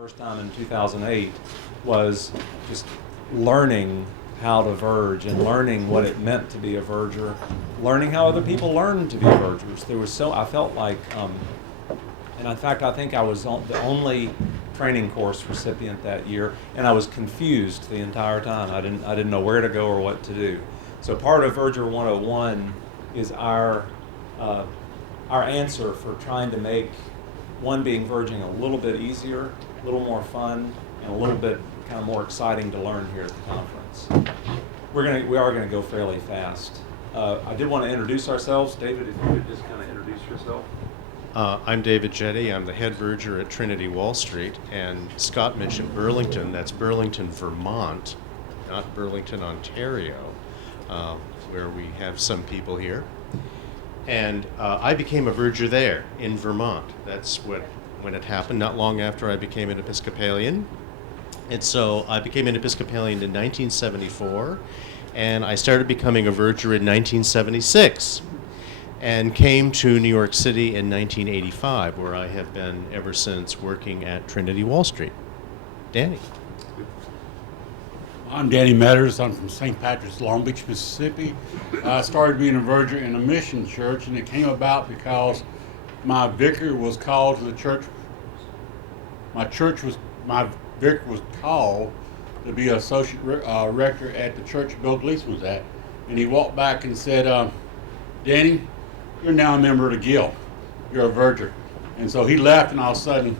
first time in 2008 was just learning how to verge and learning what it meant to be a verger, learning how other people learn to be vergers. I felt like, and in fact, I think I was the only training course recipient that year, and I was confused the entire time. I didn't know where to go or what to do. So part of Verger 101 is our answer for trying to make being verging a little bit easier, a little more fun, and a little bit kind of more exciting to learn here at the conference. We are gonna go fairly fast. I did want to introduce ourselves. David, if you could just kind of introduce yourself. I'm David Jetty. I'm the head verger at Trinity Wall Street, and Scott mentioned Burlington. That's Burlington, Vermont, not Burlington, Ontario, where we have some people here. And I became a verger there in Vermont. That's when it happened, not long after I became an Episcopalian. And so I became an Episcopalian in 1974, and I started becoming a verger in 1976, and came to New York City in 1985, where I have been ever since, working at Trinity Wall Street. Danny. I'm Danny Metters. I'm from St. Patrick's, Long Beach, Mississippi. I started being a verger in a mission church, and it came about because my vicar was called to the church. My vicar was called to be associate rector at the church Bill Gleason was at, and he walked back and said, Danny, you're now a member of the Guild. You're a verger. And so he left, and all of a sudden,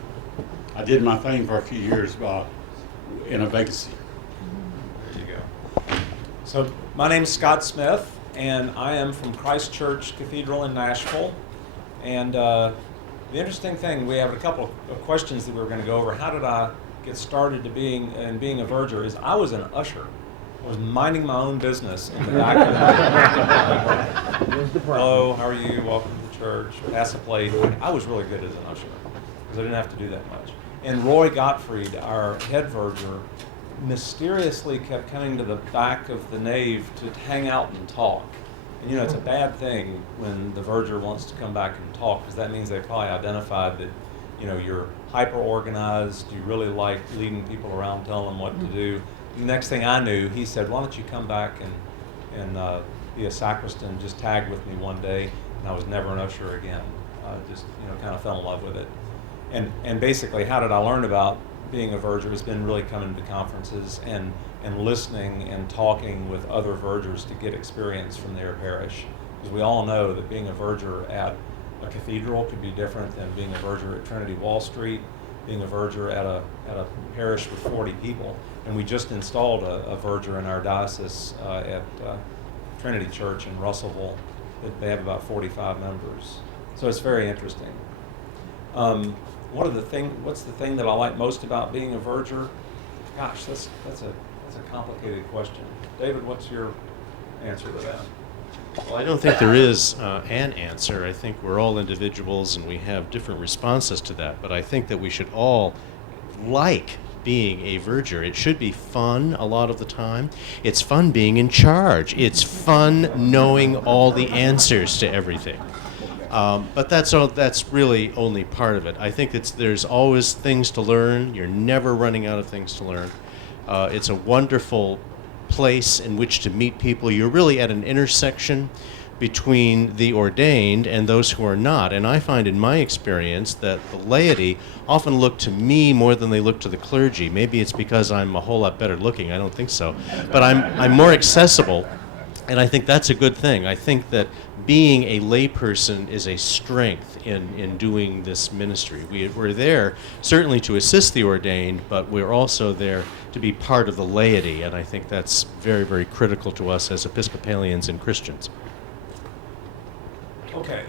I did my thing for a few years in a vacancy. There you go. So my name's Scott Smith, and I am from Christ Church Cathedral in Nashville. And the interesting thing, we have a couple of questions that we were going to go over. How did I get started to being a verger? Is I was an usher. I was minding my own business in the back of the Hello, how are you? Welcome to church. Pass a plate. I was really good as an usher because I didn't have to do that much. And Roy Gottfried, our head verger, mysteriously kept coming to the back of the nave to hang out and talk. And it's a bad thing when the verger wants to come back and talk, because that means they probably identified that you're hyper organized, you really like leading people around, telling them what to do. The next thing I knew, he said, why don't you come back and be a sacristan, just tag with me one day. And I was never an usher again. Just kind of fell in love with it. And basically, how did I learn about being a verger? Has been really coming to conferences and listening and talking with other vergers to get experience from their parish. Because we all know that being a verger at a cathedral could be different than being a verger at Trinity Wall Street, being a verger at a parish with 40 people. And we just installed a verger in our diocese at Trinity Church in Russellville. They have about 45 members. So it's very interesting. What's the thing that I like most about being a verger? Gosh, that's a complicated question. David, what's your answer to that? Well, I don't think there is an answer. I think we're all individuals and we have different responses to that. But I think that we should all like being a verger. It should be fun a lot of the time. It's fun being in charge. It's fun knowing all the answers to everything. But that's really only part of it. I think there's always things to learn. You're never running out of things to learn. It's a wonderful place in which to meet people. You're really at an intersection between the ordained and those who are not. And I find in my experience that the laity often look to me more than they look to the clergy. Maybe it's because I'm a whole lot better looking. I don't think so. But I'm more accessible, and I think that's a good thing. I think that being a layperson is a strength in doing this ministry. We're there certainly to assist the ordained, but we're also there to be part of the laity, and I think that's very, very critical to us as Episcopalians and Christians. Okay,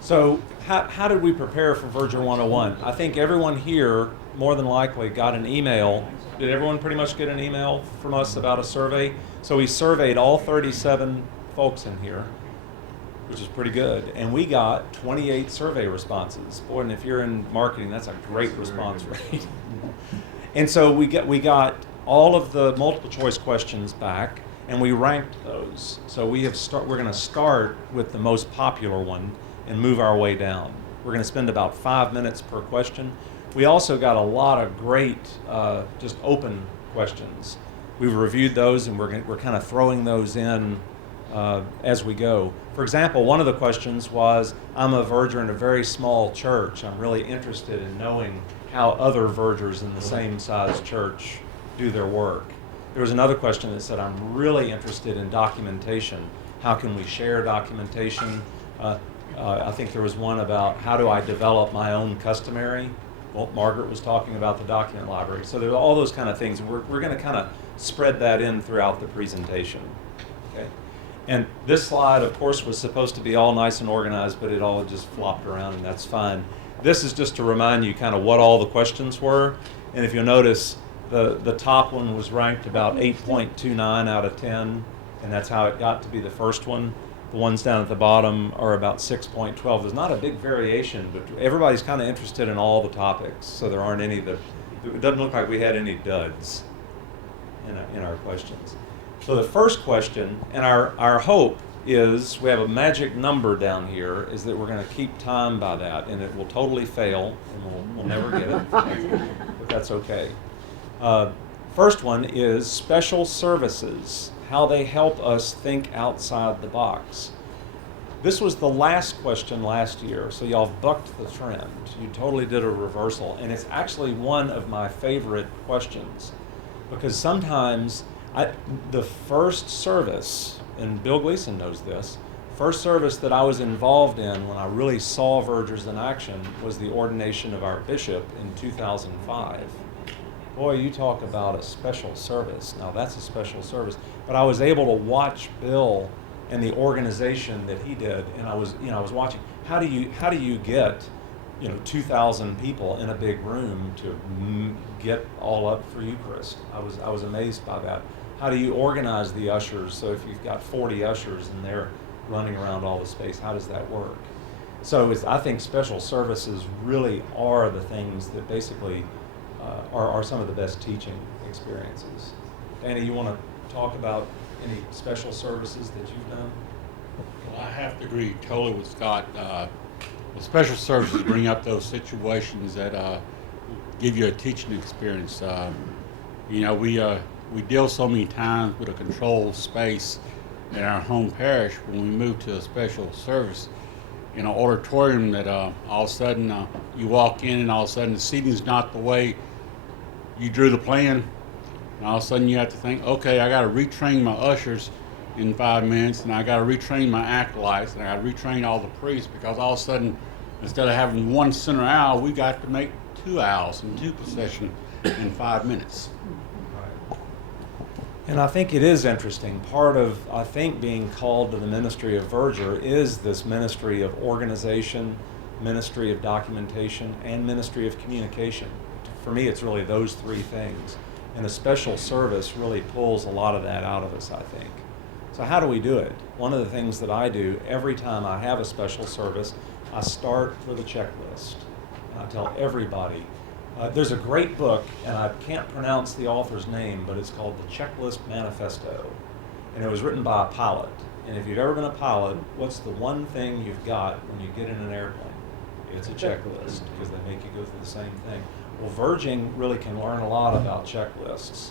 so how did we prepare for Verger 101? I think everyone here, more than likely, got an email. Did everyone pretty much get an email from us about a survey? So we surveyed all 37 folks in here, which is pretty good, and we got 28 survey responses. Boy, and if you're in marketing, that's a great response rate. And so we got all of the multiple choice questions back, and we ranked those. So we're going to start with the most popular one and move our way down. We're going to spend about 5 minutes per question. We also got a lot of great, just open questions. We've reviewed those, and we're kind of throwing those in as we go. For example, one of the questions was, I'm a verger in a very small church. I'm really interested in knowing how other vergers in the same size church do their work. There was another question that said, I'm really interested in documentation. How can we share documentation? I think there was one about, how do I develop my own customary? Well, Margaret was talking about the document library. So there's all those kind of things. We're going to kind of spread that in throughout the presentation. Okay? And this slide, of course, was supposed to be all nice and organized, but it all just flopped around, and that's fine. This is just to remind you kind of what all the questions were. And if you'll notice, the top one was ranked about 8.29 out of 10, and that's how it got to be the first one. The ones down at the bottom are about 6.12. There's not a big variation, but everybody's kind of interested in all the topics, so there aren't any that, it doesn't look like we had any duds in our questions. So the first question, and our hope is, we have a magic number down here, is that we're going to keep time by that, and it will totally fail, and we'll never get it, but that's okay. First one is special services, how they help us think outside the box. This was the last question last year, so y'all bucked the trend. You totally did a reversal, and it's actually one of my favorite questions, because sometimes the first service, and Bill Gleason knows this, first service that I was involved in when I really saw Vergers in action was the ordination of our bishop in 2005. Boy, you talk about a special service. Now that's a special service. But I was able to watch Bill and the organization that he did, and I was watching. How do you get 2,000 people in a big room to get all up for Eucharist? I was amazed by that. How do you organize the ushers? So if you've got 40 ushers and they're running around all the space, how does that work? So I think special services really are the things that basically are some of the best teaching experiences. Danny, you want to talk about any special services that you've done? Well, I have to agree totally with Scott. Well, special services bring up those situations that give you a teaching experience. We deal so many times with a controlled space in our home parish. When we move to a special service in an auditorium, that all of a sudden you walk in, and all of a sudden the seating's not the way you drew the plan, and all of a sudden you have to think, okay, I got to retrain my ushers in 5 minutes, and I got to retrain my acolytes, and I got to retrain all the priests, because all of a sudden, instead of having one center aisle, we got to make 2 aisles and 2 procession in 5 minutes. And I think it is interesting. Part of, I think, being called to the ministry of Verger is this ministry of organization, ministry of documentation, and ministry of communication. For me, it's really those 3 things. And a special service really pulls a lot of that out of us, I think. So how do we do it? One of the things that I do every time I have a special service, I start with a checklist. And I tell everybody, there's a great book, and I can't pronounce the author's name, but it's called The Checklist Manifesto. And it was written by a pilot. And if you've ever been a pilot, what's the one thing you've got when you get in an airplane? It's a checklist, because they make you go through the same thing. Well, verging really can learn a lot about checklists.